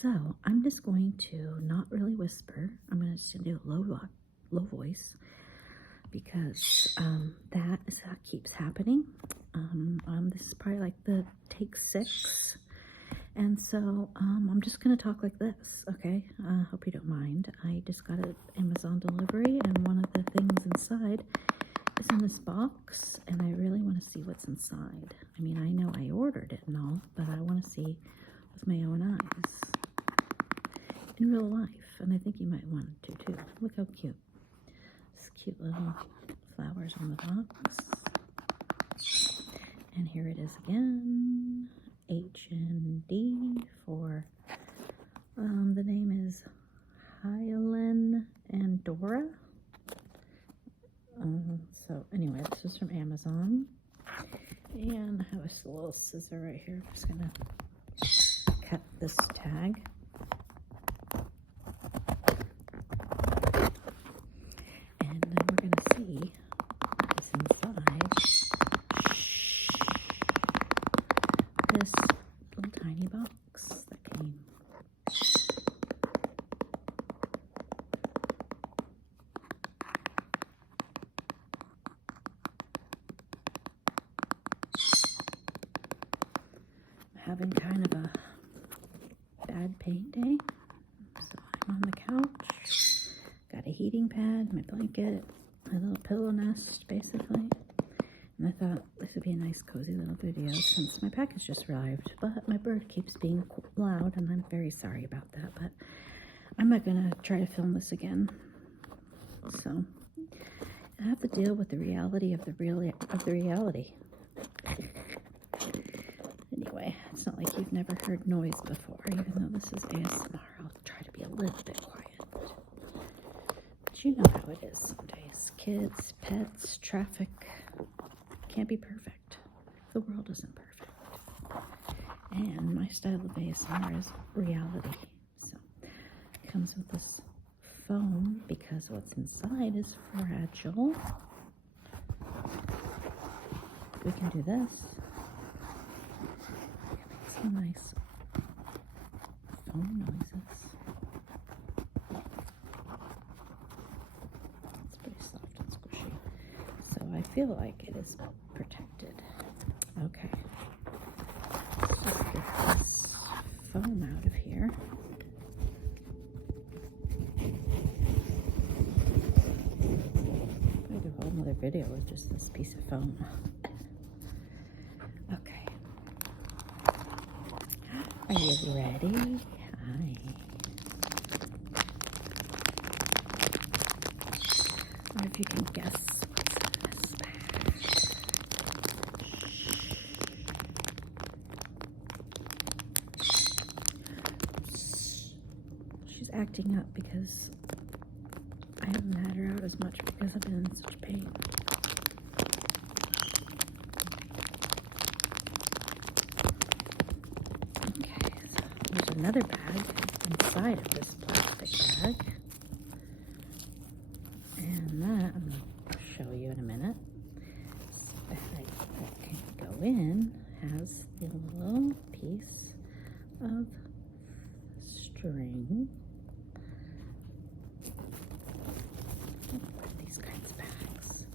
So I'm just going to not really whisper. I'm going to just do a low voice because that keeps happening. This is probably like the take 6. And so I'm just going to talk like this, okay? Hope you don't mind. I just got an Amazon delivery, and one of the things inside is in this box, and I really want to see what's inside. I mean, I know I ordered it and all, but I want to see with my own eyes in real life, and I think you might want to too. Look how cute. This cute little flowers on the box. And here it is again. H&D for, the name is Hylan and Dora. So anyway, this is from Amazon. And I have a little scissor right here. I'm just gonna cut this tag. And then we're gonna see what's inside this little tiny box that came. Having kind of a bad pain day, so I'm on the couch, got a heating pad, my blanket, my little pillow nest basically, and I thought this would be a nice cozy little video since my package just arrived, but my bird keeps being loud and I'm very sorry about that, but I'm not gonna try to film this again. So I have to deal with the reality of the reality. Anyway, it's not like you've never heard noise before, even though this is ASMR. I'll try to be a little bit quiet. But you know how it is some days. Kids, pets, traffic. Can't be perfect. The world isn't perfect. And my style of ASMR is reality. So it comes with this foam because what's inside is fragile. We can do this. Some nice foam noises. It's pretty soft and squishy. So I feel like it is protected. Okay. Let's just get this foam out of here. I'm gonna do a whole nother video with just this piece of foam. Okay. Are you ready? Hi. I wonder if you can guess what's in this bag. She's acting up because I haven't had her out as much because I've been in such pain. There's another bag inside of this plastic bag. And that I'm going to show you in a minute. This bag that can go in has the little piece of string. These kinds of bags.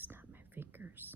snap my fingers.